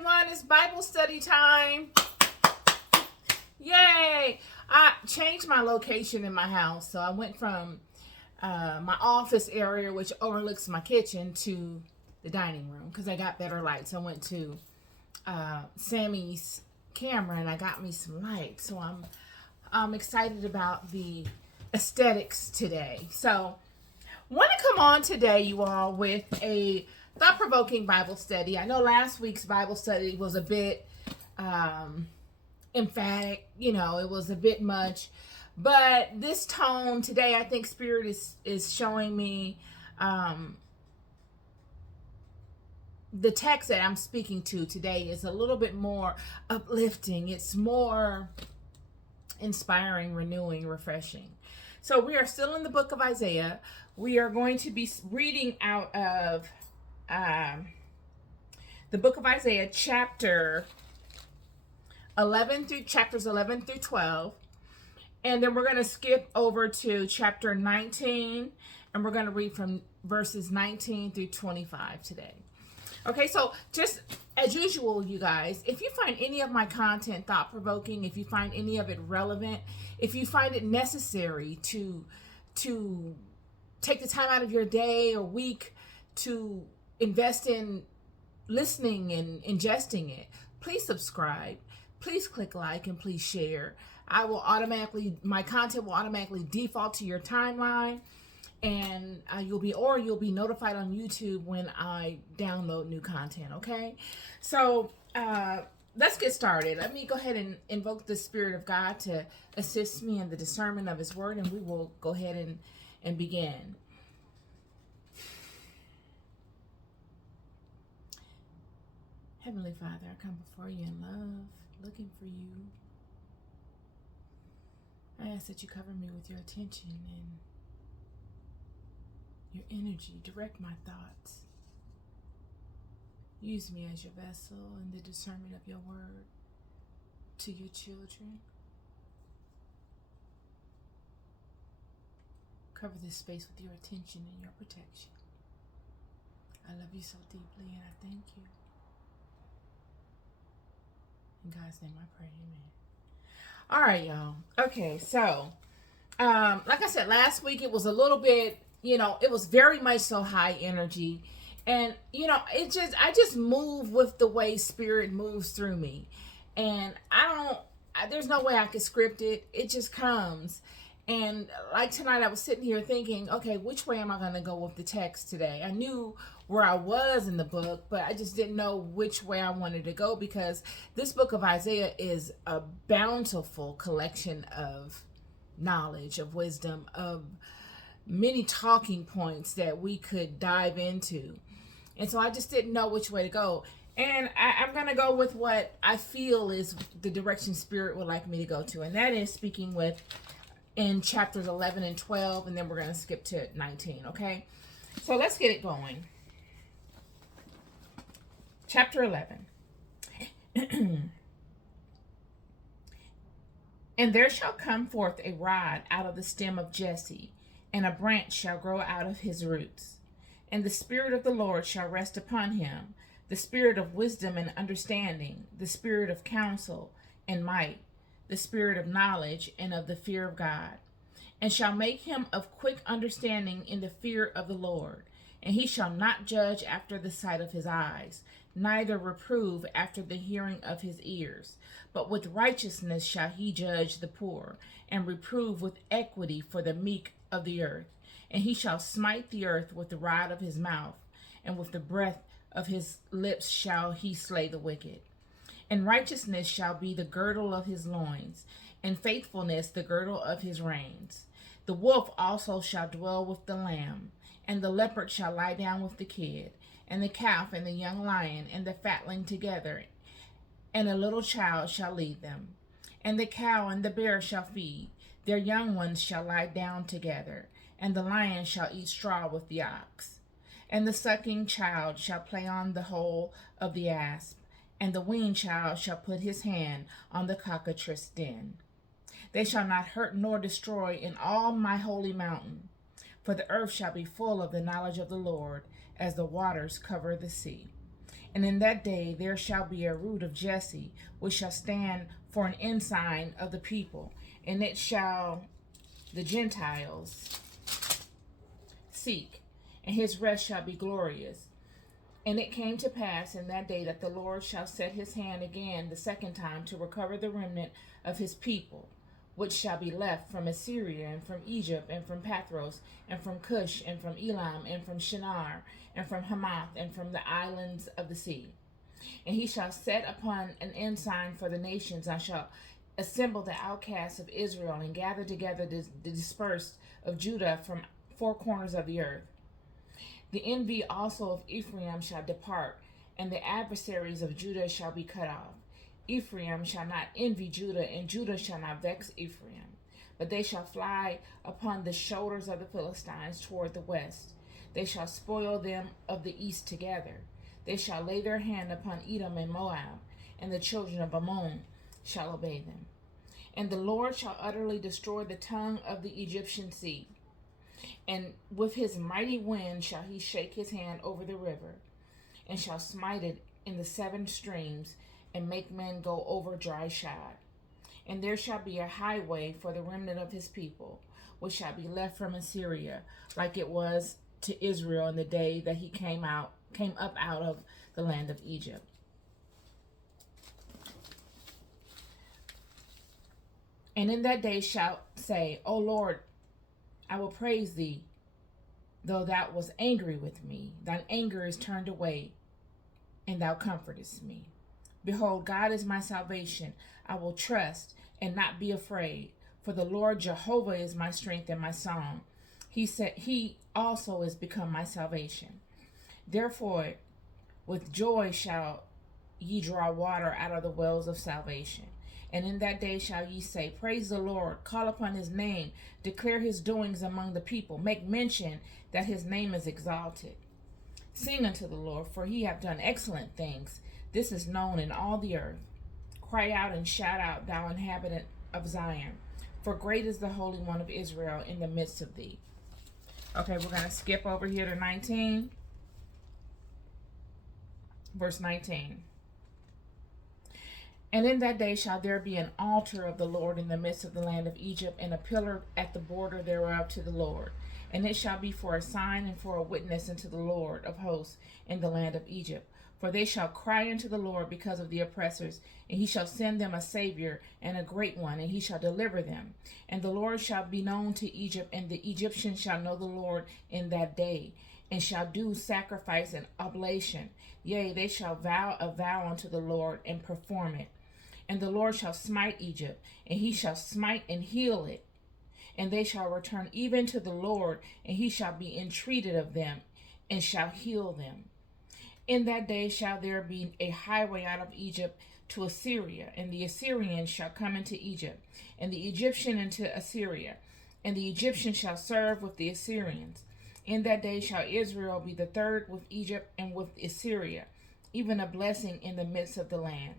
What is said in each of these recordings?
everyone. It's Bible study time. Yay! I changed my location in my house. So I went from my office area, which overlooks my kitchen, to the dining room because I got better lights. I went to Sammy's camera and I got me some light. So I'm excited about the aesthetics today. So want to come on today, you all, with a thought-provoking Bible study. I know last week's Bible study was a bit emphatic, it was a bit much, but this tone today, I think Spirit is showing me the text that I'm speaking to today is a little bit more uplifting. It's more inspiring, renewing, refreshing. So we are still in the book of Isaiah. We are going to be reading out of the book of Isaiah, chapters 11 through 12. And then we're going to skip over to chapter 19, and we're going to read from verses 19 through 25 today. Okay, so just as usual, you guys, if you find any of my content thought-provoking, if you find any of it relevant, if you find it necessary to take the time out of your day or week to invest in listening and ingesting it, please subscribe, please click like, and please share. My content will automatically default to your timeline, and you'll be notified on YouTube when I download new content. Okay, so let's get started. Let me go ahead and invoke the Spirit of God to assist me in the discernment of His Word, and we will go ahead and begin. Heavenly Father, I come before you in love, looking for you. I ask that you cover me with your attention and your energy. Direct my thoughts. Use me as your vessel in the discernment of your word to your children. Cover this space with your attention and your protection. I love you so deeply and I thank you. In God's name I pray, amen. All right, y'all. Okay, so like I said, last week it was a little bit, it was very much so high energy. And, I just move with the way Spirit moves through me. And there's no way I could script it. It just comes. And like tonight, I was sitting here thinking, okay, which way am I going to go with the text today? I knew where I was in the book, but I just didn't know which way I wanted to go because this book of Isaiah is a bountiful collection of knowledge, of wisdom, of many talking points that we could dive into. And so I just didn't know which way to go. And I'm going to go with what I feel is the direction Spirit would like me to go to. And that is speaking in chapters 11 and 12. And then we're going to skip to 19. Okay. So let's get it going. Chapter 11. And there shall come forth a rod out of the stem of Jesse, and a branch shall grow out of his roots. And the Spirit of the Lord shall rest upon him, the Spirit of wisdom and understanding, the Spirit of counsel and might, the Spirit of knowledge and of the fear of God. And shall make him of quick understanding in the fear of the Lord. And he shall not judge after the sight of his eyes, neither reprove after the hearing of his ears. But with righteousness shall he judge the poor, and reprove with equity for the meek of the earth. And he shall smite the earth with the rod of his mouth, and with the breath of his lips shall he slay the wicked. And righteousness shall be the girdle of his loins, and faithfulness the girdle of his reins. The wolf also shall dwell with the lamb, and the leopard shall lie down with the kid, and the calf and the young lion and the fatling together, and a little child shall lead them. And the cow and the bear shall feed, their young ones shall lie down together, and the lion shall eat straw with the ox. And the sucking child shall play on the hole of the asp, and the weaned child shall put his hand on the cockatrice den. They shall not hurt nor destroy in all my holy mountain, for the earth shall be full of the knowledge of the Lord, as the waters cover the sea. And in that day there shall be a root of Jesse, which shall stand for an ensign of the people, and it shall the Gentiles seek, and his rest shall be glorious. And it came to pass in that day that the Lord shall set his hand again the second time to recover the remnant of his people, which shall be left from Assyria, and from Egypt, and from Pathros, and from Cush, and from Elam, and from Shinar, and from Hamath, and from the islands of the sea. And he shall set upon an ensign for the nations. I shall assemble the outcasts of Israel, and gather together the dispersed of Judah from four corners of the earth. The envy also of Ephraim shall depart, and the adversaries of Judah shall be cut off. Ephraim shall not envy Judah, and Judah shall not vex Ephraim. But they shall fly upon the shoulders of the Philistines toward the west. They shall spoil them of the east together. They shall lay their hand upon Edom and Moab, and the children of Ammon shall obey them. And the Lord shall utterly destroy the tongue of the Egyptian sea. And with his mighty wind shall he shake his hand over the river, and shall smite it in the seven streams, and make men go over dry shod. And there shall be a highway for the remnant of his people, which shall be left from Assyria, like it was to Israel in the day that he came up out of the land of Egypt. And in that day shalt say, O Lord, I will praise thee, though thou wast angry with me. Thine anger is turned away, and thou comfortest me. Behold, God is my salvation. I will trust and not be afraid. For the Lord Jehovah is my strength and my song. He said, he also is become my salvation. Therefore, with joy shall ye draw water out of the wells of salvation. And in that day shall ye say, Praise the Lord, call upon his name, declare his doings among the people, make mention that his name is exalted. Sing unto the Lord, for he hath done excellent things. This is known in all the earth. Cry out and shout out, thou inhabitant of Zion, for great is the Holy One of Israel in the midst of thee. Okay, we're going to skip over here to 19. Verse 19. And in that day shall there be an altar of the Lord in the midst of the land of Egypt, and a pillar at the border thereof to the Lord. And it shall be for a sign and for a witness unto the Lord of hosts in the land of Egypt. For they shall cry unto the Lord because of the oppressors, and he shall send them a Savior and a great one, and he shall deliver them. And the Lord shall be known to Egypt, and the Egyptians shall know the Lord in that day, and shall do sacrifice and oblation. Yea, they shall vow a vow unto the Lord and perform it. And the Lord shall smite Egypt, and he shall smite and heal it. And they shall return even to the Lord, and he shall be entreated of them, and shall heal them. In that day shall there be a highway out of Egypt to Assyria, and the Assyrians shall come into Egypt, and the Egyptian into Assyria, and the Egyptians shall serve with the Assyrians. In that day shall Israel be the third with Egypt and with Assyria, even a blessing in the midst of the land,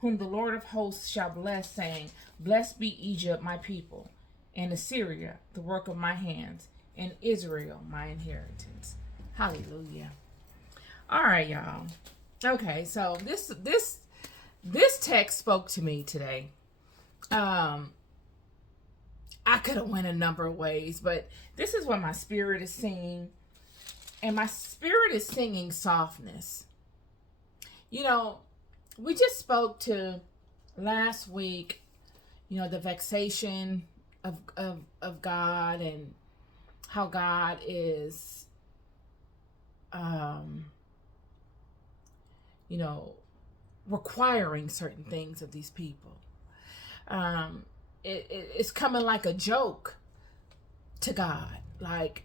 whom the Lord of hosts shall bless, saying, Blessed be Egypt, my people, and Assyria, the work of my hands, and Israel, my inheritance. Hallelujah. All right, y'all. Okay, so this text spoke to me today. I could have went a number of ways, but this is what my spirit is singing. And my spirit is singing softness. You know, we just spoke to last week, you know, the vexation of God, and how God is, you know, requiring certain things of these people. It's coming like a joke to God. Like,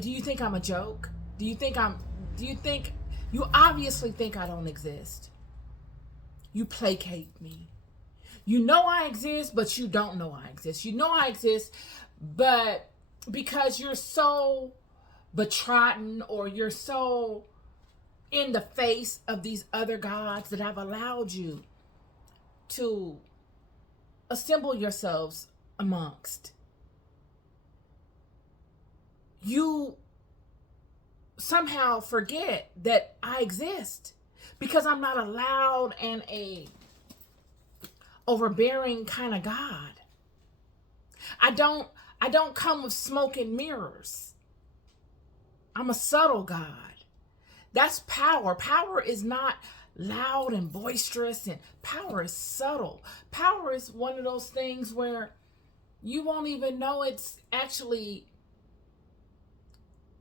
do you think I'm a joke? Do you obviously think I don't exist? You placate me. You know I exist, but you don't know I exist. You know I exist, but because you're so betrothed, or you're so in the face of these other gods that have allowed you to assemble yourselves amongst, you somehow forget that I exist. because I'm not a loud and a overbearing kind of God. I don't come with smoke and mirrors. I'm a subtle God. That's power. Power is not loud and boisterous, and power is subtle. Power is one of those things where you won't even know it's actually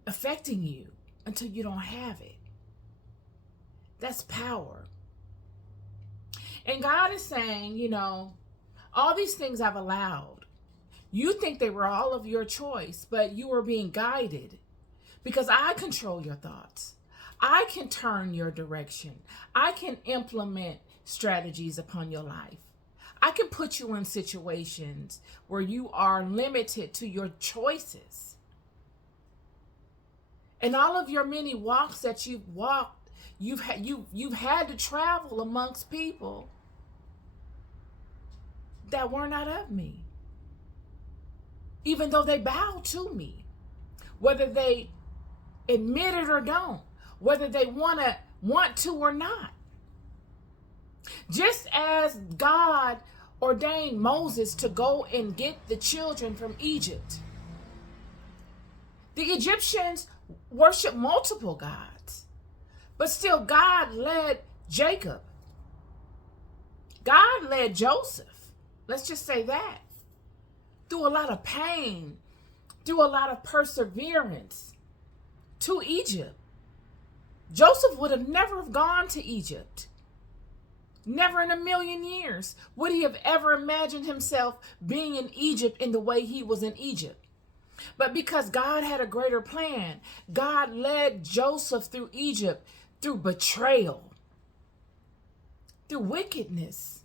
affecting you until you don't have it. That's power. And God is saying, all these things I've allowed. You think they were all of your choice, but you are being guided because I control your thoughts. I can turn your direction. I can implement strategies upon your life. I can put you in situations where you are limited to your choices. And all of your many walks that you've walked, you've had to travel amongst people that were not of me. Even though they bow to me, whether they admit it or don't, whether they want to or not. Just as God ordained Moses to go and get the children from Egypt, the Egyptians worshiped multiple gods, but still God led Jacob. God led Joseph. Let's just say that. Through a lot of pain, through a lot of perseverance to Egypt. Joseph would have never have gone to Egypt. Never in a million years would he have ever imagined himself being in Egypt in the way he was in Egypt. But because God had a greater plan, God led Joseph through Egypt through betrayal, through wickedness,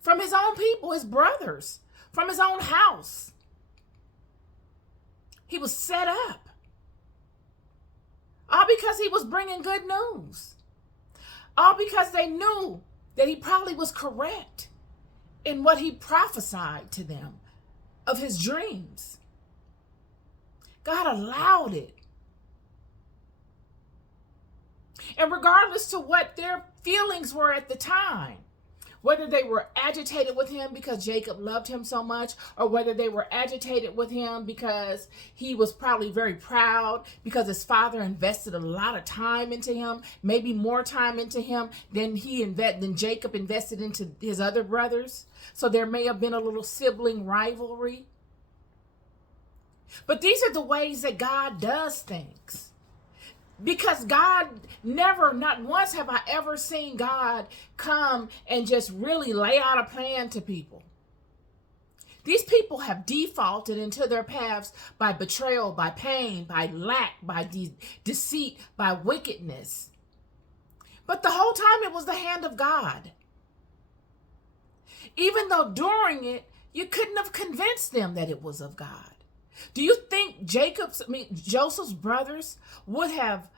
from his own people, his brothers, from his own house. He was set up. All because he was bringing good news. All because they knew that he probably was correct in what he prophesied to them of his dreams. God allowed it. And regardless to what their feelings were at the time, whether they were agitated with him because Jacob loved him so much, or whether they were agitated with him because he was probably very proud because his father invested a lot of time into him, maybe more time into him than Jacob invested into his other brothers. So there may have been a little sibling rivalry. But these are the ways that God does things. Because God never, not once have I ever seen God come and just really lay out a plan to people. These people have defaulted into their paths by betrayal, by pain, by lack, by deceit, by wickedness. But the whole time it was the hand of God. Even though during it, you couldn't have convinced them that it was of God. Do you think Joseph's brothers would have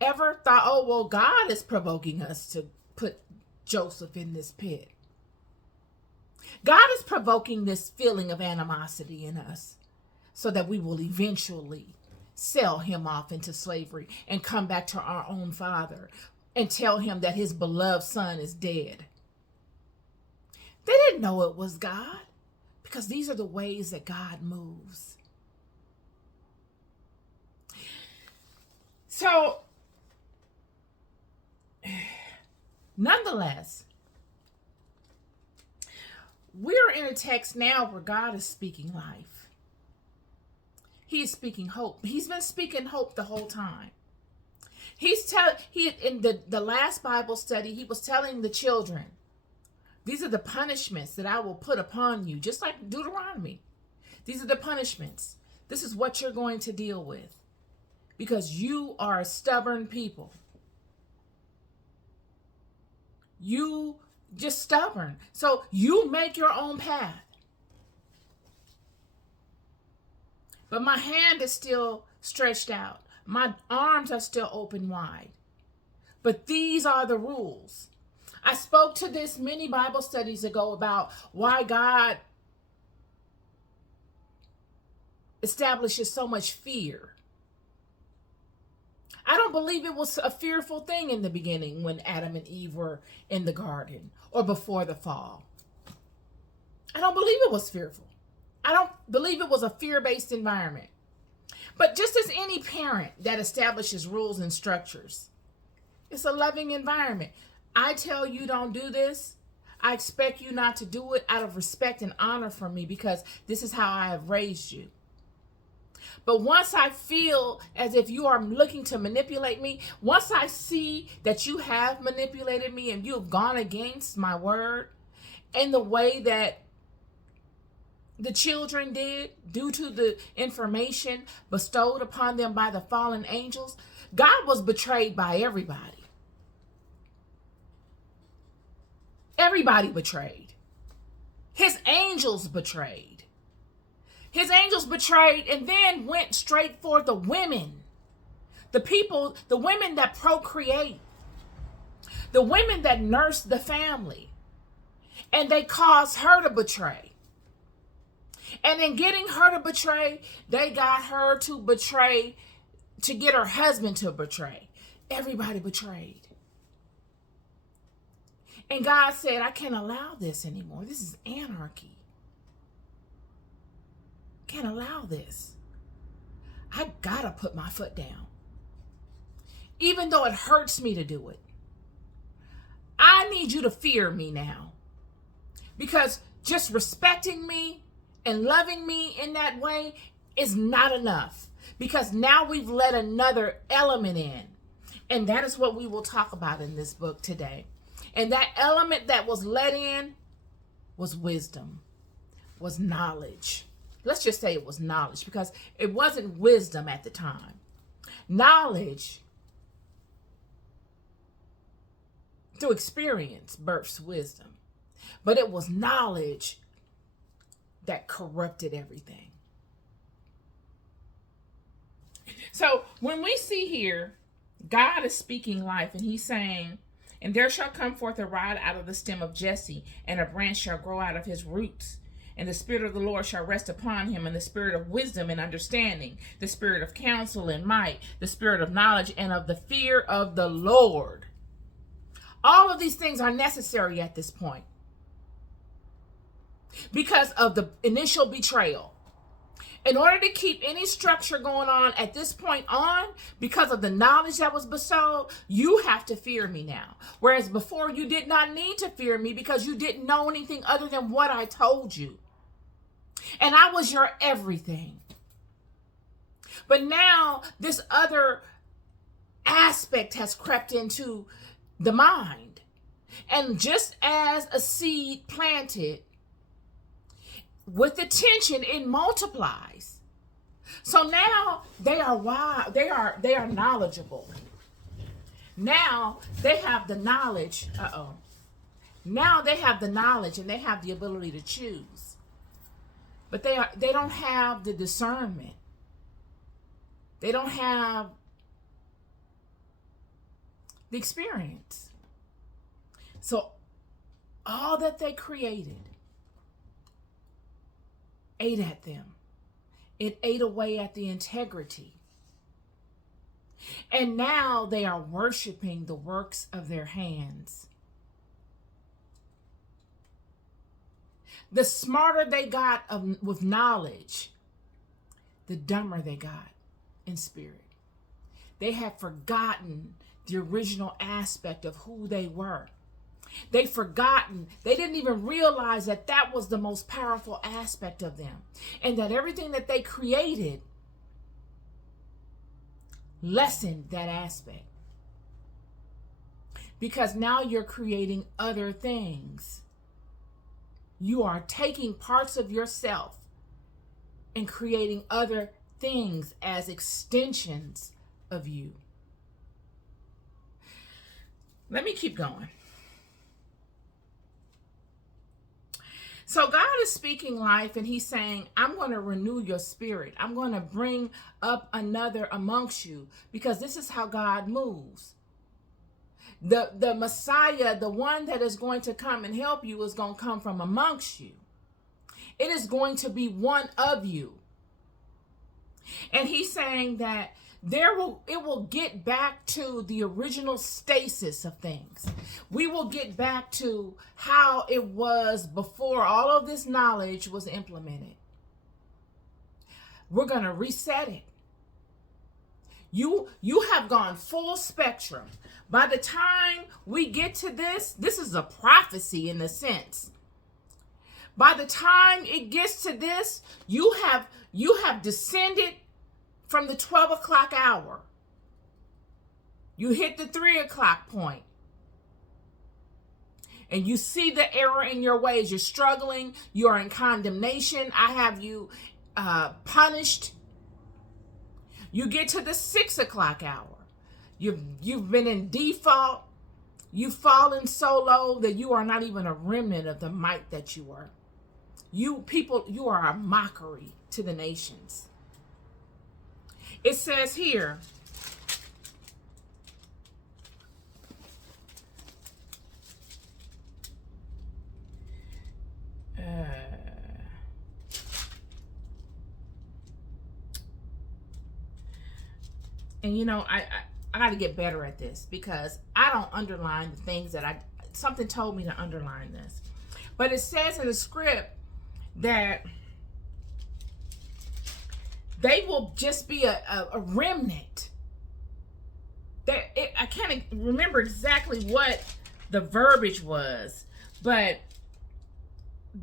ever thought, oh, well, God is provoking us to put Joseph in this pit? God is provoking this feeling of animosity in us so that we will eventually sell him off into slavery and come back to our own father and tell him that his beloved son is dead. They didn't know it was God, because these are the ways that God moves. So, nonetheless, we're in a text now where God is speaking life. He is speaking hope. He's been speaking hope the whole time. In the last Bible study, he was telling the children, these are the punishments that I will put upon you, just like Deuteronomy. These are the punishments. This is what you're going to deal with, because you are a stubborn people. You just stubborn. So you make your own path. But my hand is still stretched out. My arms are still open wide. But these are the rules. I spoke to this many Bible studies ago about why God establishes so much fear. I don't believe it was a fearful thing in the beginning when Adam and Eve were in the garden or before the fall. I don't believe it was fearful. I don't believe it was a fear-based environment. But just as any parent that establishes rules and structures, it's a loving environment. I tell you don't do this. I expect you not to do it out of respect and honor for me because this is how I have raised you. But once I feel as if you are looking to manipulate me, once I see that you have manipulated me and you have gone against my word in the way that the children did due to the information bestowed upon them by the fallen angels, God was betrayed by everybody. Everybody betrayed. His angels betrayed. His angels betrayed and then went straight for the women. The people, the women that procreate. The women that nurse the family. And they caused her to betray. And in getting her to betray, they got her to betray, to get her husband to betray. Everybody betrayed. And God said, I can't allow this anymore. This is anarchy. Can't allow this. I gotta put my foot down. Even though it hurts me to do it. I need you to fear me now. Because just respecting me and loving me in that way is not enough. Because now we've let another element in. And that is what we will talk about in this book today. And that element that was let in was wisdom, was knowledge. Let's just say it was knowledge because it wasn't wisdom at the time. Knowledge through experience births wisdom. But it was knowledge that corrupted everything. So when we see here, God is speaking life and he's saying, and there shall come forth a rod out of the stem of Jesse, and a branch shall grow out of his roots. And the Spirit of the Lord shall rest upon him, and the Spirit of wisdom and understanding, the Spirit of counsel and might, the Spirit of knowledge and of the fear of the Lord. All of these things are necessary at this point because of the initial betrayal. In order to keep any structure going on at this point on, because of the knowledge that was bestowed, you have to fear me now. Whereas before you did not need to fear me because you didn't know anything other than what I told you. And I was your everything. But now this other aspect has crept into the mind. And just as a seed planted, with the tension, it multiplies. So now they are wild. They are knowledgeable. Now they have the knowledge. Now they have the knowledge and they have the ability to choose. But they don't have the discernment. They don't have the experience. So all that they created ate at them. It ate away at the integrity. And now they are worshiping the works of their hands. The smarter they got with knowledge, the dumber they got in spirit. They had forgotten the original aspect of who they were. They forgotten. They didn't even realize that that was the most powerful aspect of them. And that everything that they created lessened that aspect. Because now you're creating other things. You are taking parts of yourself and creating other things as extensions of you. Let me keep going. So God is speaking life and he's saying, I'm going to renew your spirit. I'm going to bring up another amongst you because this is how God moves. The Messiah, the one that is going to come and help you is going to come from amongst you. It is going to be one of you. And he's saying that it will get back to the original stasis of things. We will get back to how it was before all of this knowledge was implemented. We're going to reset it. You have gone full spectrum. By the time we get to this is a prophecy in a sense. By the time it gets to this, you have descended from the 12 o'clock hour. You hit the 3 o'clock point. And you see the error in your ways. You're struggling. You're in condemnation. I have you punished. You get to the 6 o'clock hour. You've been in default. You've fallen so low that you are not even a remnant of the might that you were. You are a mockery to the nations. It says here, and I got to get better at this because I don't underline the things that something told me to underline this. But it says in the script that they will just be a remnant. I can't remember exactly what the verbiage was, but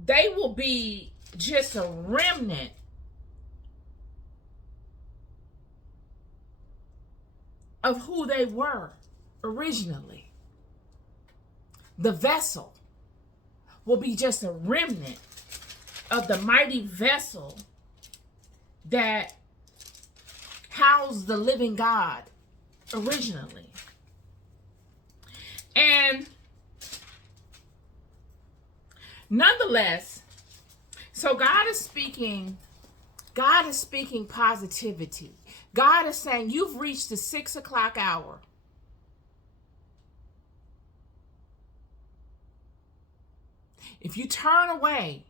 they will be just a remnant of who they were originally. The vessel will be just a remnant of the mighty vessel that housed the living God originally. And nonetheless, so God is speaking positivity. God is saying, you've reached the 6 o'clock hour. If you turn away,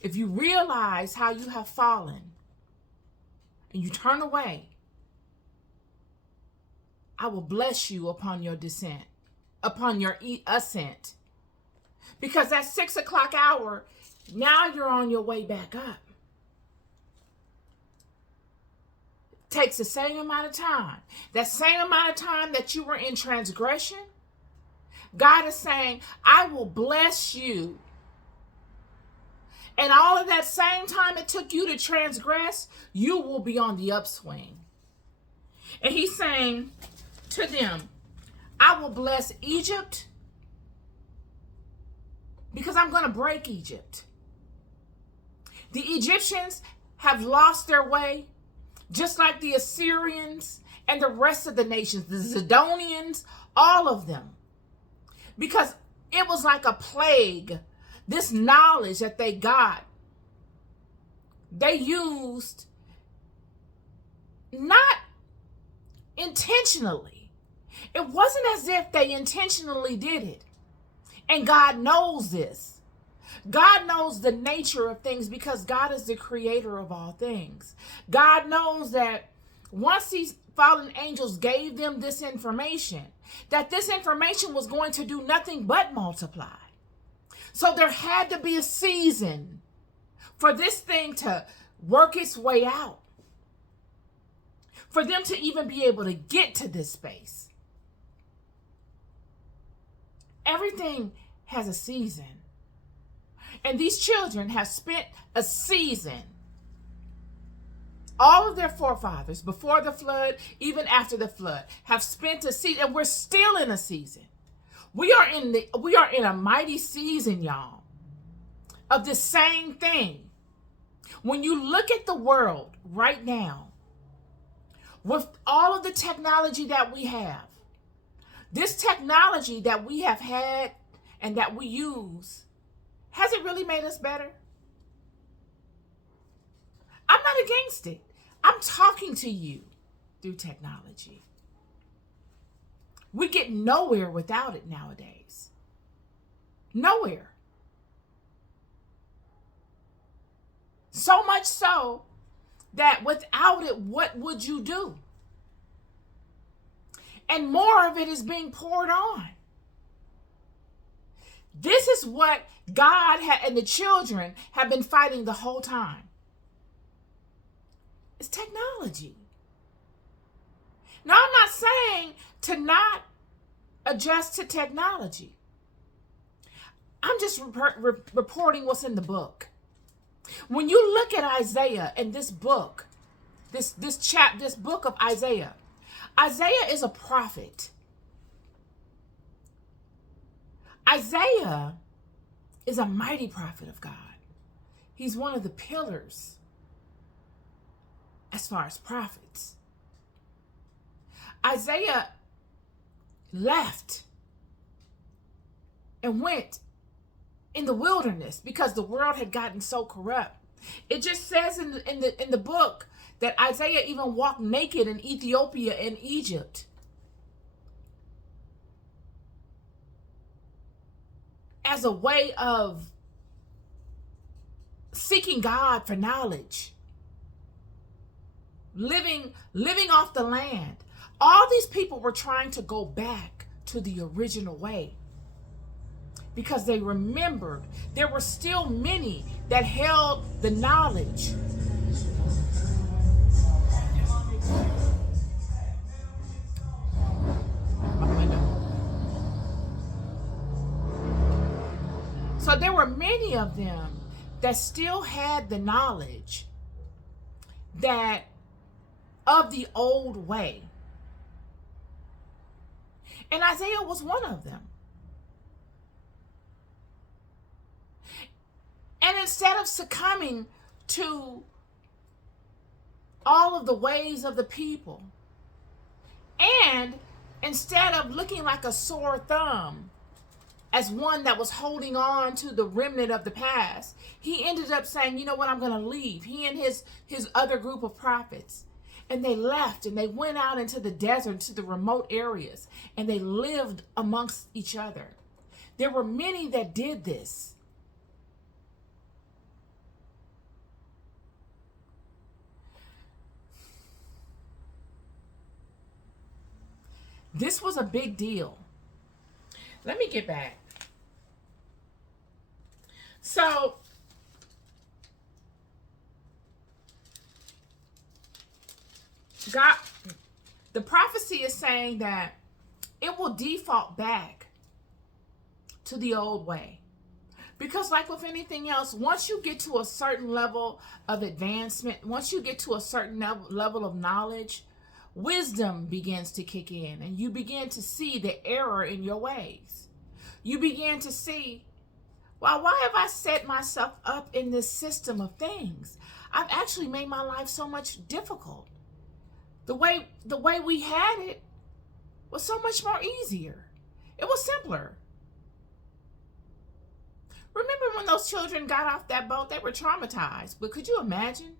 if you realize how you have fallen, and you turn away, I will bless you upon your descent, upon your ascent. Because that 6 o'clock hour, now you're on your way back up. Takes the same amount of time. That same amount of time that you were in transgression, God is saying, I will bless you. And all of that same time it took you to transgress, you will be on the upswing. And he's saying to them, I will bless Egypt because I'm going to break Egypt. The Egyptians have lost their way, just like the Assyrians and the rest of the nations, the Zidonians, all of them. Because it was like a plague. This knowledge that they got, they used not intentionally. It wasn't as if they intentionally did it. And God knows this. God knows the nature of things because God is the creator of all things. God knows that once these fallen angels gave them this information, that this information was going to do nothing but multiply. So there had to be a season for this thing to work its way out, for them to even be able to get to this space. Everything has a season. And these children have spent a season. All of their forefathers, before the flood, even after the flood, have spent a season, and we're still in a season. We are in a mighty season, y'all, of the same thing. When you look at the world right now, with all of the technology that we have, this technology that we have had and that we use, has it really made us better? I'm not against it. I'm talking to you through technology. We get nowhere without it nowadays. Nowhere. So much so that without it, what would you do? And more of it is being poured on. This is what God and the children have been fighting the whole time. It's technology. Now, I'm not saying to not adjust to technology. I'm just reporting what's in the book. When you look at Isaiah and this book, this book of Isaiah, Isaiah is a prophet. Isaiah is a mighty prophet of God. He's one of the pillars as far as prophets. Isaiah left and went in the wilderness because the world had gotten so corrupt. It just says in the book that Isaiah even walked naked in Ethiopia and Egypt. As a way of seeking God for knowledge. Living off the land. All these people were trying to go back to the original way because they remembered there were still many that held the knowledge. So there were many of them that still had the knowledge that of the old way. And Isaiah was one of them. And instead of succumbing to all of the ways of the people, and instead of looking like a sore thumb as one that was holding on to the remnant of the past, he ended up saying, you know what, I'm going to leave. He and his other group of prophets. And they left and they went out into the desert, to the remote areas, and they lived amongst each other. There were many that did this. This was a big deal. Let me get back. So, God, the prophecy is saying that it will default back to the old way. Because like with anything else, once you get to a certain level of advancement, once you get to a certain level of knowledge, wisdom begins to kick in and you begin to see the error in your ways. You begin to see, well, why have I set myself up in this system of things? I've actually made my life so much difficult. The way we had it was so much more easier. It was simpler. Remember when those children got off that boat, they were traumatized. But could you imagine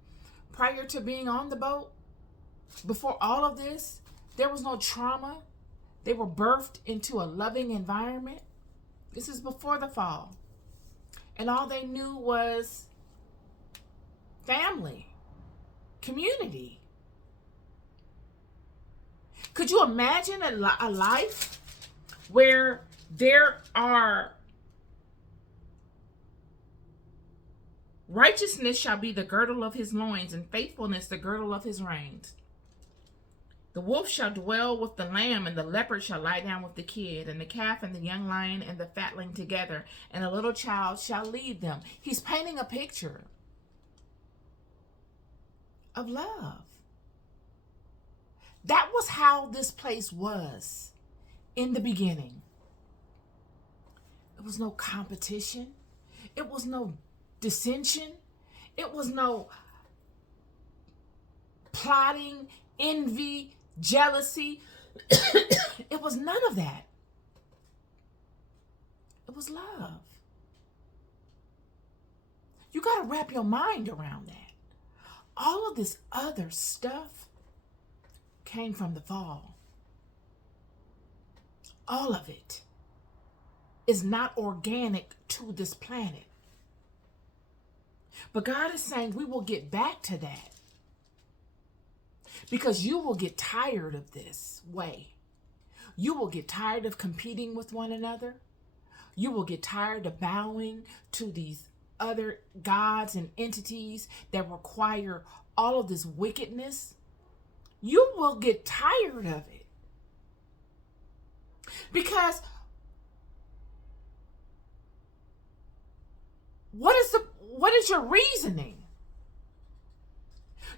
prior to being on the boat, before all of this, there was no trauma. They were birthed into a loving environment. This is before the fall. And all they knew was family, community. Could you imagine a life where there are righteousness shall be the girdle of his loins, and faithfulness the girdle of his reins? The wolf shall dwell with the lamb, and the leopard shall lie down with the kid, and the calf and the young lion and the fatling together, and a little child shall lead them. He's painting a picture of love. That was how this place was in the beginning. It was no competition. It was no dissension. It was no plotting, envy, jealousy. It was none of that. It was love. You got to wrap your mind around that. All of this other stuff came from the fall. All of it is not organic to this planet. But God is saying we will get back to that because you will get tired of this way. You will get tired of competing with one another. You will get tired of bowing to these other gods and entities that require all of this wickedness. You will get tired of it. Because what is your reasoning?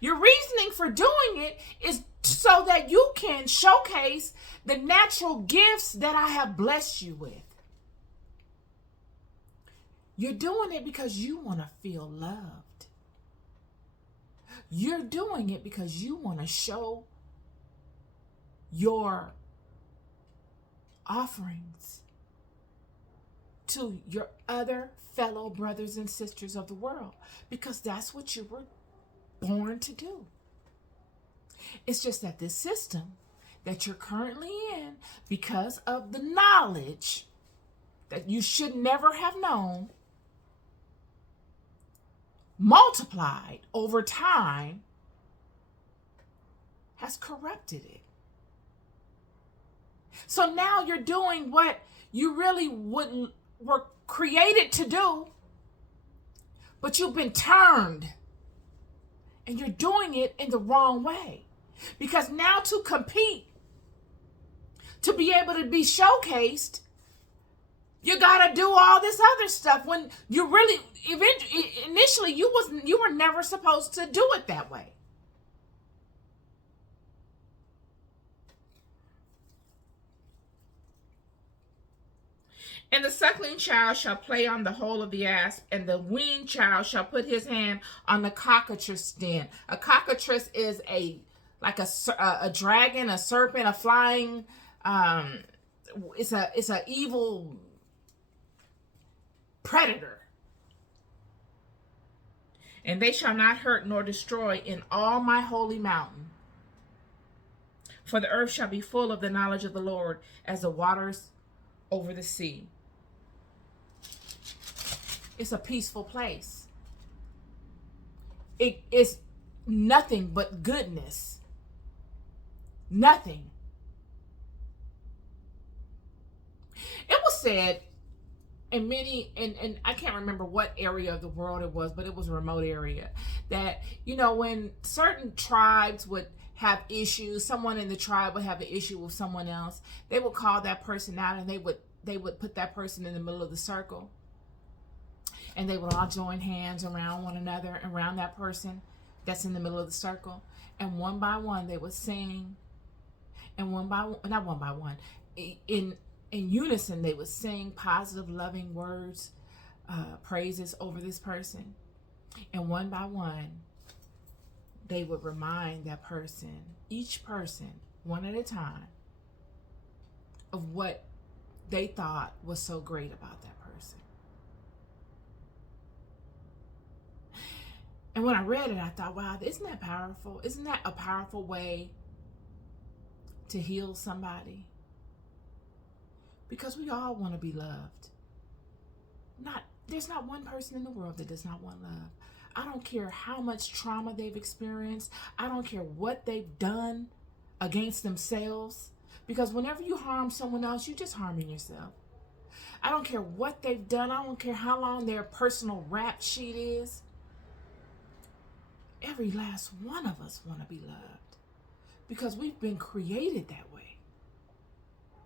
Your reasoning for doing it is so that you can showcase the natural gifts that I have blessed you with. You're doing it because you want to feel loved. You're doing it because you want to show your offerings to your other fellow brothers and sisters of the world, because that's what you were born to do. It's just that this system that you're currently in, because of the knowledge that you should never have known, multiplied over time, has corrupted it. So now you're doing what you really were created to do, but you've been turned, and you're doing it in the wrong way. Because now to compete, to be able to be showcased, you gotta do all this other stuff when you really, initially, you were never supposed to do it that way. And the suckling child shall play on the hole of the asp, and the weaned child shall put his hand on the cockatrice den. A cockatrice is like a dragon, a serpent, a flying. It's a evil predator. And they shall not hurt nor destroy in all my holy mountain. For the earth shall be full of the knowledge of the Lord as the waters over the sea. It's a peaceful place. It is nothing but goodness. Nothing. It was said in many, and I can't remember what area of the world it was, but it was a remote area, that, when certain tribes would have issues, someone in the tribe would have an issue with someone else, they would call that person out, and they would put that person in the middle of the circle, and they would all join hands around one another, around that person that's in the middle of the circle, and one by one they would sing, and not one by one, in unison they would sing positive, loving words, praises over this person, and one by one they would remind that person, each person, one at a time, of what they thought was so great about that person. And when I read it, I thought, wow, isn't that powerful? Isn't that a powerful way to heal somebody? Because we all want to be loved. There's not one person in the world that does not want love. I don't care how much trauma they've experienced. I don't care what they've done against themselves. Because whenever you harm someone else, you're just harming yourself. I don't care what they've done. I don't care how long their personal rap sheet is. Every last one of us want to be loved. Because we've been created that way.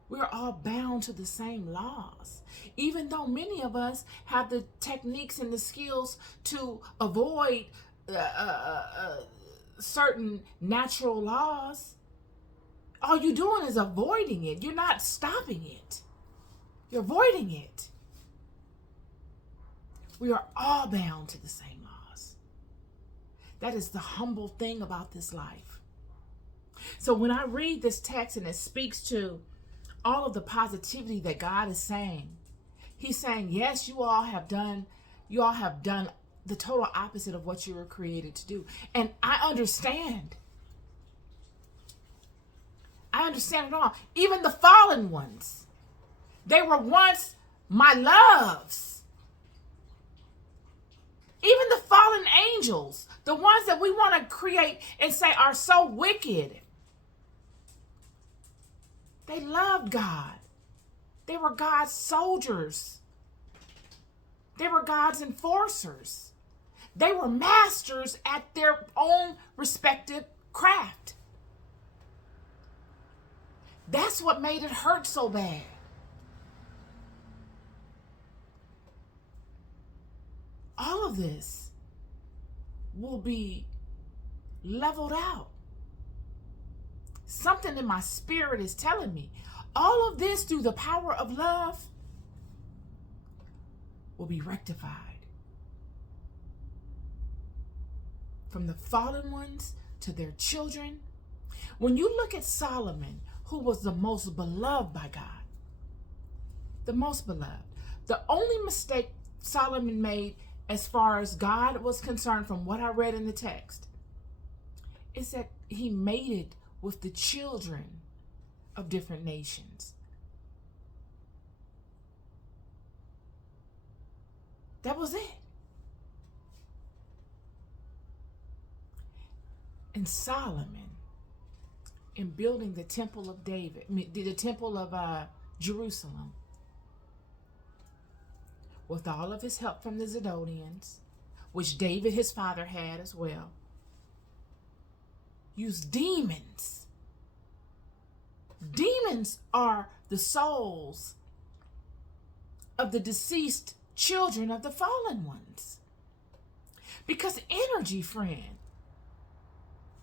We're all bound to the same laws. Even though many of us have the techniques and the skills to avoid certain natural laws, all you're doing is avoiding it. You're not stopping it. You're avoiding it. We are all bound to the same laws. That is the humble thing about this life. So when I read this text and it speaks to all of the positivity that God is saying, He's saying, yes, you all have done the total opposite of what you were created to do. And I understand. I understand it all. Even the fallen ones, they were once my loves. Even the fallen angels, the ones that we want to create and say are so wicked, They loved God. They were God's soldiers. They were God's enforcers. They were masters at their own respective craft. That's what made it hurt so bad. All of this will be leveled out. Something in my spirit is telling me all of this through the power of love will be rectified. From the fallen ones to their children. When you look at Solomon, who was the most beloved by God, the most beloved, the only mistake Solomon made as far as God was concerned, from what I read in the text, is that he mated with the children of different nations. That was it. And Solomon, in building the temple of David, the temple of Jerusalem, with all of his help from the Zidonians, which David, his father, had as well, used demons. Demons are the souls of the deceased children of the fallen ones. Because energy, friend,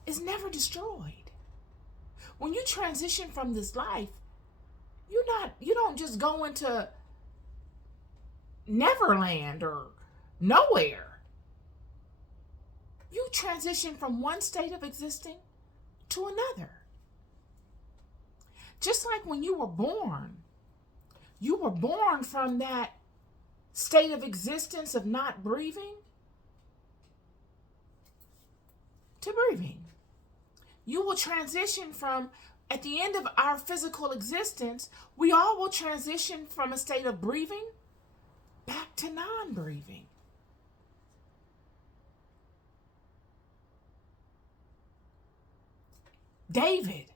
is never destroyed. When you transition from this life, you don't just go into Neverland or nowhere. You transition from one state of existing to another. Just like when you were born from that state of existence of not breathing to breathing. You will transition from, at the end of our physical existence, we all will transition from a state of breathing back to non-breathing. David,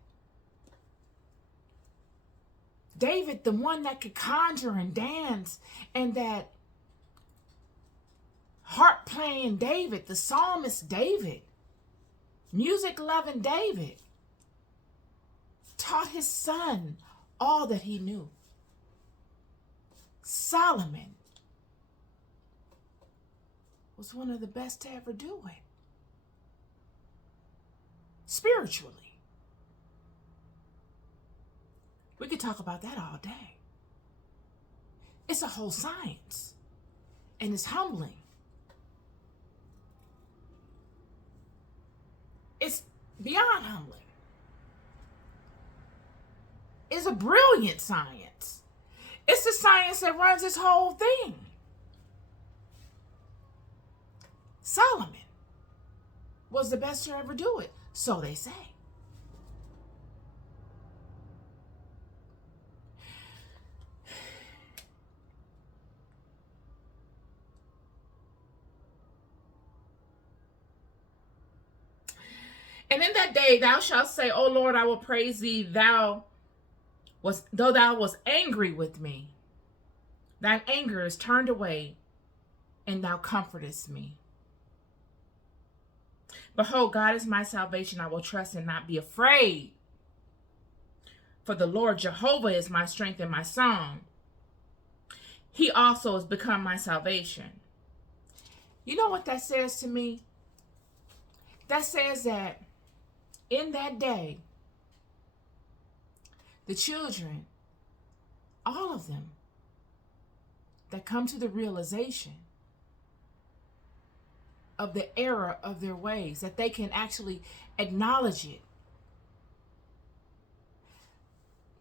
the one that could conjure and dance, and that harp playing David, the psalmist David, music loving David, taught his son all that he knew. Solomon was one of the best to ever do it. Spiritually. We could talk about that all day. It's a whole science. And it's humbling. It's beyond humbling. It's a brilliant science. It's the science that runs this whole thing. Solomon was the best to ever do it, so they say. And in that day thou shalt say, O Lord, I will praise thee, though thou wast angry with me. Thine anger is turned away, and thou comfortest me. Behold, God is my salvation. I will trust and not be afraid. For the Lord Jehovah is my strength and my song. He also has become my salvation. You know what that says to me? That says that in that day, the children, all of them, that come to the realization of the error of their ways, that they can actually acknowledge it,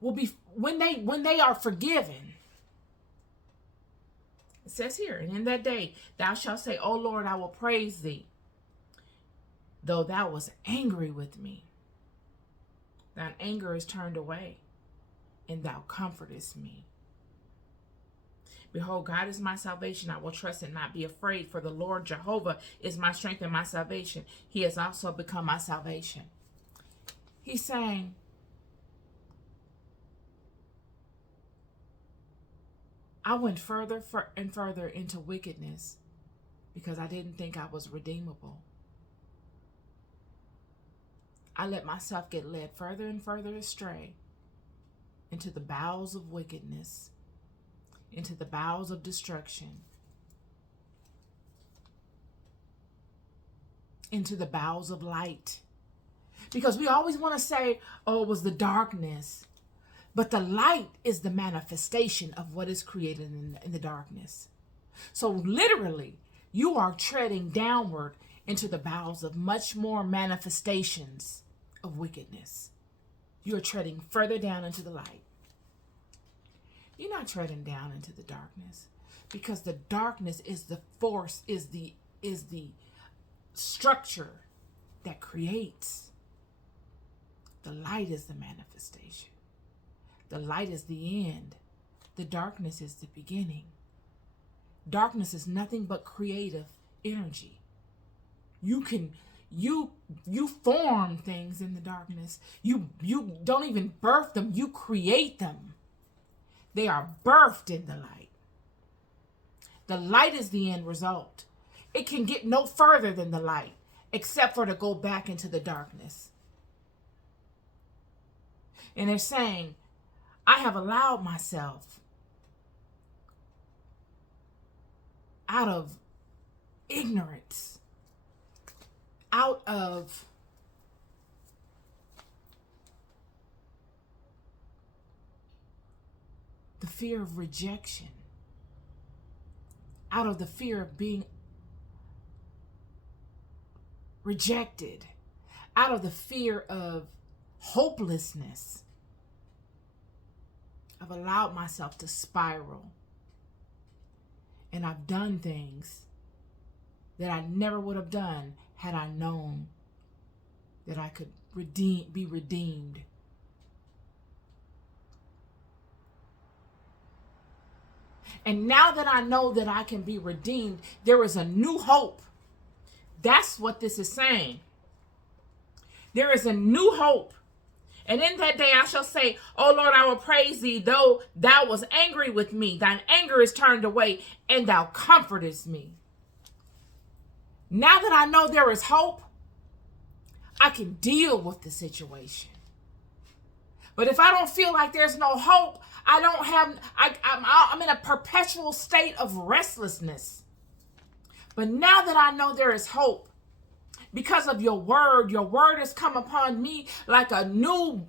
will be, when they are forgiven. It says here, and in that day thou shalt say, O Lord, I will praise thee, though thou wast angry with me. Thine anger is turned away, and thou comfortest me. Behold, God is my salvation. I will trust and not be afraid, for the Lord Jehovah is my strength and my salvation. He has also become my salvation. He's saying, I went further and further into wickedness because I didn't think I was redeemable. I let myself get led further and further astray into the bowels of wickedness, into the bowels of destruction, into the bowels of light. Because we always want to say, oh, it was the darkness. But the light is the manifestation of what is created in the darkness. So literally, you are treading downward into the bowels of much more manifestations of wickedness. You are treading further down into the light. You're not treading down into the darkness, because the darkness is the force, is the structure that creates. The light is the manifestation. The light is the end. The darkness is the beginning. Darkness is nothing but creative energy. You form things in the darkness. You don't even birth them, you create them. They are birthed in the light. The light is the end result. It can get no further than the light, except for to go back into the darkness. And they're saying, I have allowed myself, out of ignorance, out of the fear of rejection, out of the fear of being rejected, out of the fear of hopelessness, I've allowed myself to spiral. And I've done things that I never would have done had I known that I could be redeemed. And now that I know that I can be redeemed, there is a new hope. That's what this is saying. There is a new hope. And in that day I shall say, O Lord, I will praise thee, though thou was angry with me. Thine anger is turned away, and thou comfortest me. Now that I know there is hope, I can deal with the situation. But if I don't feel like there's no hope, I'm in a perpetual state of restlessness. But now that I know there is hope, because of your word has come upon me like a new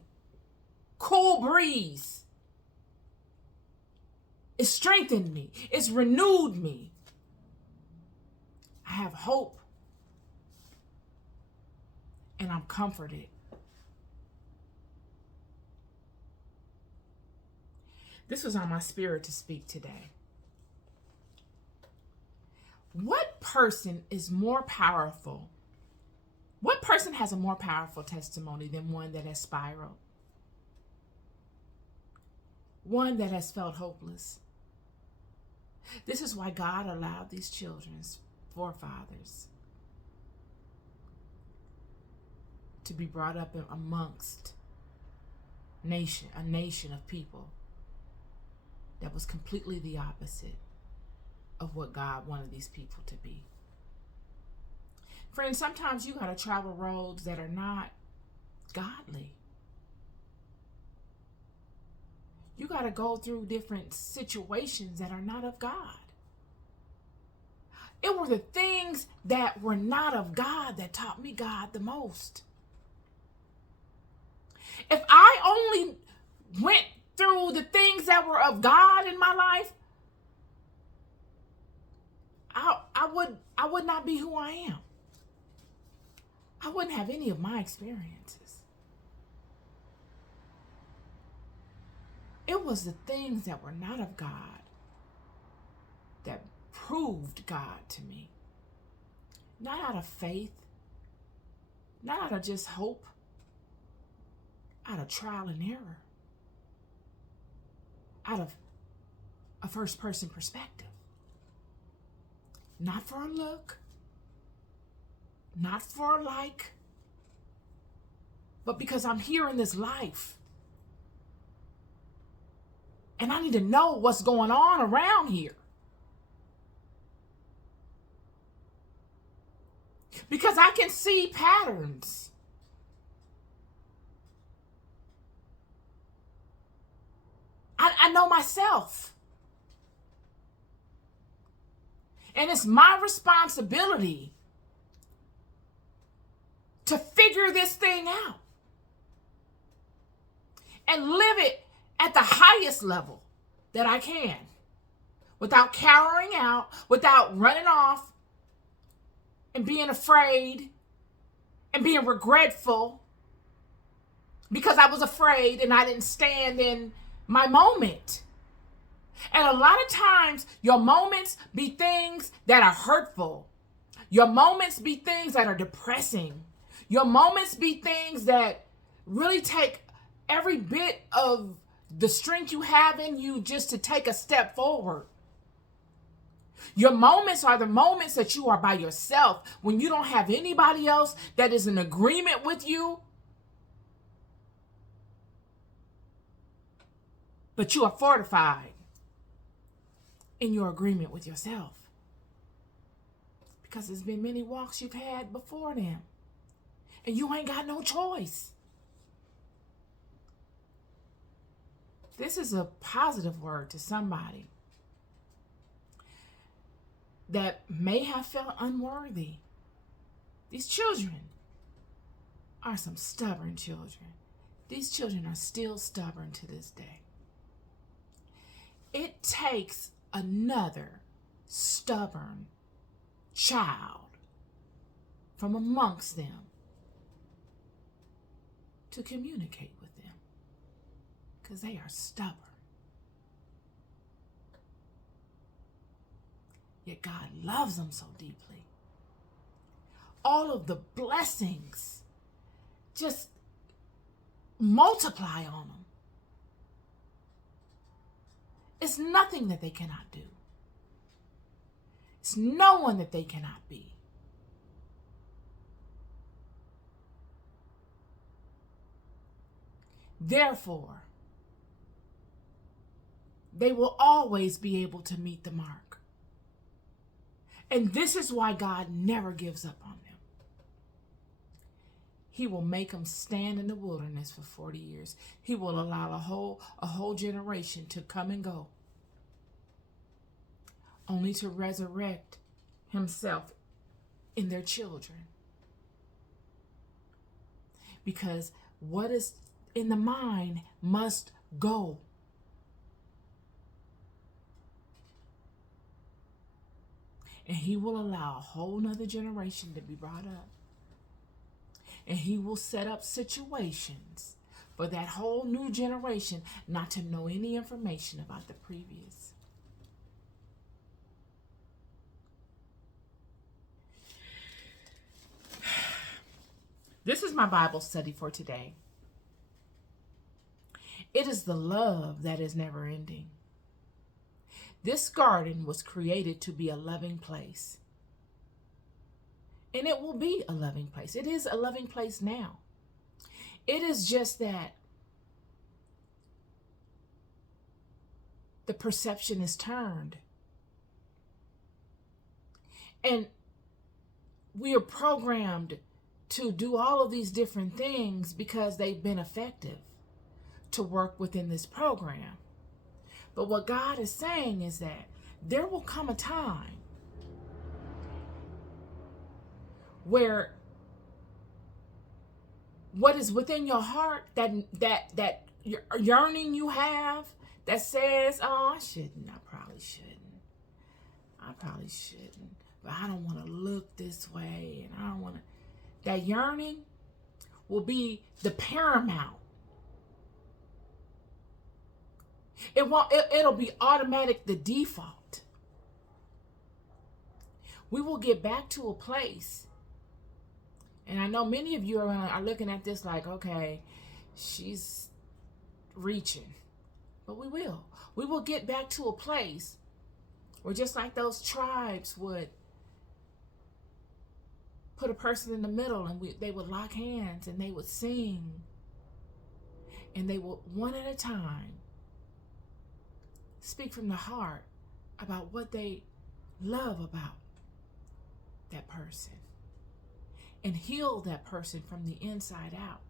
cool breeze. It's strengthened me. It's renewed me. I have hope. And I'm comforted. This was on my spirit to speak today. What person is more powerful? What person has a more powerful testimony than one that has spiraled? One that has felt hopeless. This is why God allowed these children's forefathers to be brought up amongst a nation of people that was completely the opposite of what God wanted these people to be. Friends, sometimes you got to travel roads that are not godly. You got to go through different situations that are not of God. It were the things that were not of God that taught me God the most. If I only went through the things that were of God in my life, I would not be who I am. I wouldn't have any of my experiences. It was the things that were not of God that proved God to me. Not out of faith, not out of just hope, out of trial and error, out of a first-person perspective. Not for a look, not for a like, but because I'm here in this life. And I need to know what's going on around here. Because I can see patterns. I know myself. And it's my responsibility to figure this thing out and live it at the highest level that I can, without cowering out, without running off and being afraid and being regretful because I was afraid and I didn't stand in my moment. And a lot of times your moments be things that are hurtful. Your moments be things that are depressing. Your moments be things that really take every bit of the strength you have in you just to take a step forward. Your moments are the moments that you are by yourself, when you don't have anybody else that is in agreement with you, but you are fortified in your agreement with yourself. Because there's been many walks you've had before them, and you ain't got no choice. This is a positive word to somebody that may have felt unworthy. These children are some stubborn children. These children are still stubborn to this day. It takes another stubborn child from amongst them to communicate with them, because they are stubborn. Yet God loves them so deeply. All of the blessings just multiply on them. It's nothing that they cannot do. It's no one that they cannot be. Therefore, they will always be able to meet the mark. And this is why God never gives up on them. He will make them stand in the wilderness for 40 years. He will allow a whole generation to come and go, only to resurrect himself in their children. Because what is in the mind must go. And he will allow a whole nother generation to be brought up. And he will set up situations for that whole new generation not to know any information about the previous. This is my Bible study for today. It is the love that is never ending. This garden was created to be a loving place. And it will be a loving place. It is a loving place now. It is just that the perception is turned. And we are programmed to do all of these different things because they've been effective to work within this program. But what God is saying is that there will come a time where what is within your heart, that yearning you have that says, oh, I probably shouldn't, but I don't want to look this way, and I don't want to. That yearning will be the paramount. It'll be automatic, the default. We will get back to a place. And I know many of you are looking at this like, okay, she's reaching. But we will. We will get back to a place where, just like those tribes would put a person in the middle, and they would lock hands and they would sing. And they would, one at a time, speak from the heart about what they love about that person and heal that person from the inside out,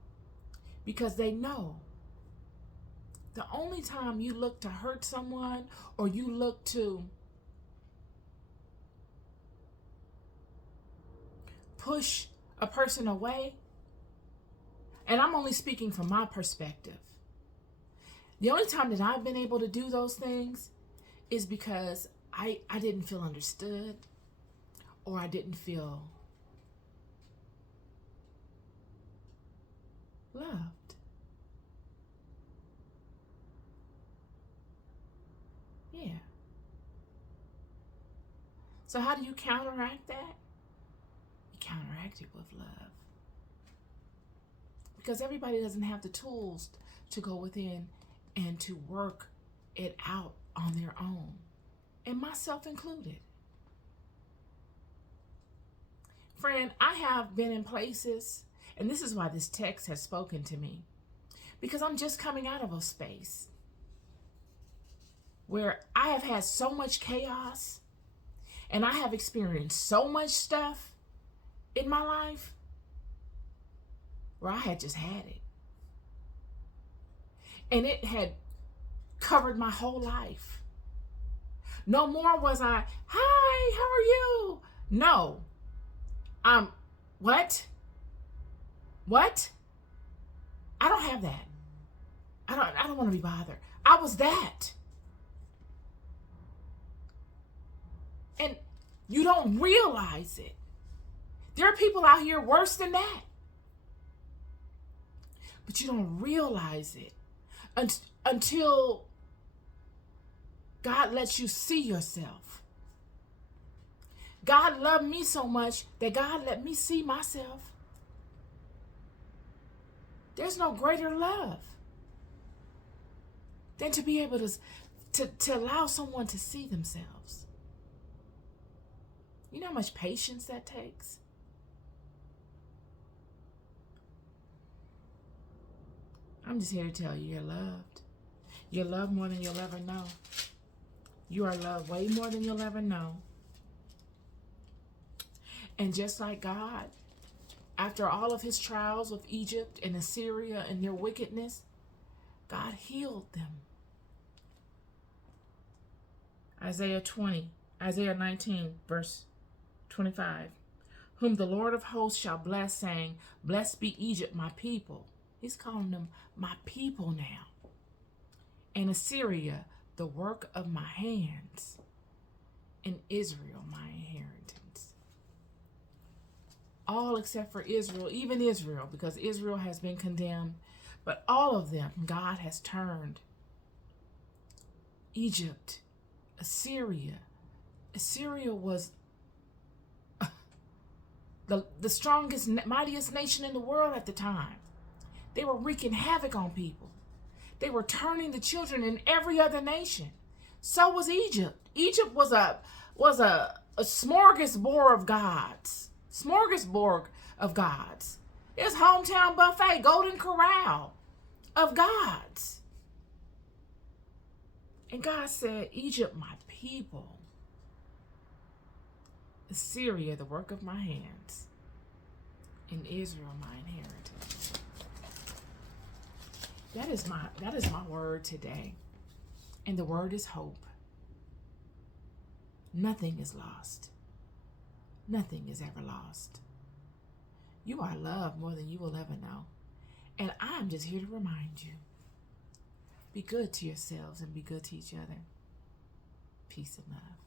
because they know the only time you look to hurt someone or you look to push a person away, and I'm only speaking from my perspective, the only time that I've been able to do those things is because I didn't feel understood, or I didn't feel loved. Yeah. So how do you counteract that? You counteract it with love. Because everybody doesn't have the tools to go within and to work it out on their own, and myself included. Friend, I have been in places, and this is why this text has spoken to me, because I'm just coming out of a space where I have had so much chaos and I have experienced so much stuff in my life where I had just had it. And it had covered my whole life. No more was I, hi, how are you? No. What? What? I don't have that. I don't want to be bothered. I was that. And you don't realize it. There are people out here worse than that. But you don't realize it until God lets you see yourself. God loved me so much that God let me see myself. There's no greater love than to be able to allow someone to see themselves. You know how much patience that takes? I'm just here to tell you, you're loved. You're loved more than you'll ever know. You are loved way more than you'll ever know. And just like God, after all of his trials with Egypt and Assyria and their wickedness, God healed them. Isaiah 19, verse 25. Whom the Lord of hosts shall bless, saying, blessed be Egypt, my people. He's calling them my people now. And Assyria, the work of my hands. And Israel, my inheritance. All except for Israel, even Israel, because Israel has been condemned. But all of them, God has turned. Egypt, Assyria. Assyria was the strongest, mightiest nation in the world at the time. They were wreaking havoc on people. They were turning the children in every other nation. So was Egypt. Egypt was a smorgasbord of gods. Smorgasbord of gods. It's hometown buffet, golden corral of gods. And God said, Egypt, my people. Assyria, the work of my hands. And Israel, my inheritance. That is my word today. And the word is hope. Nothing is lost. Nothing is ever lost. You are loved more than you will ever know. And I'm just here to remind you. Be good to yourselves and be good to each other. Peace and love.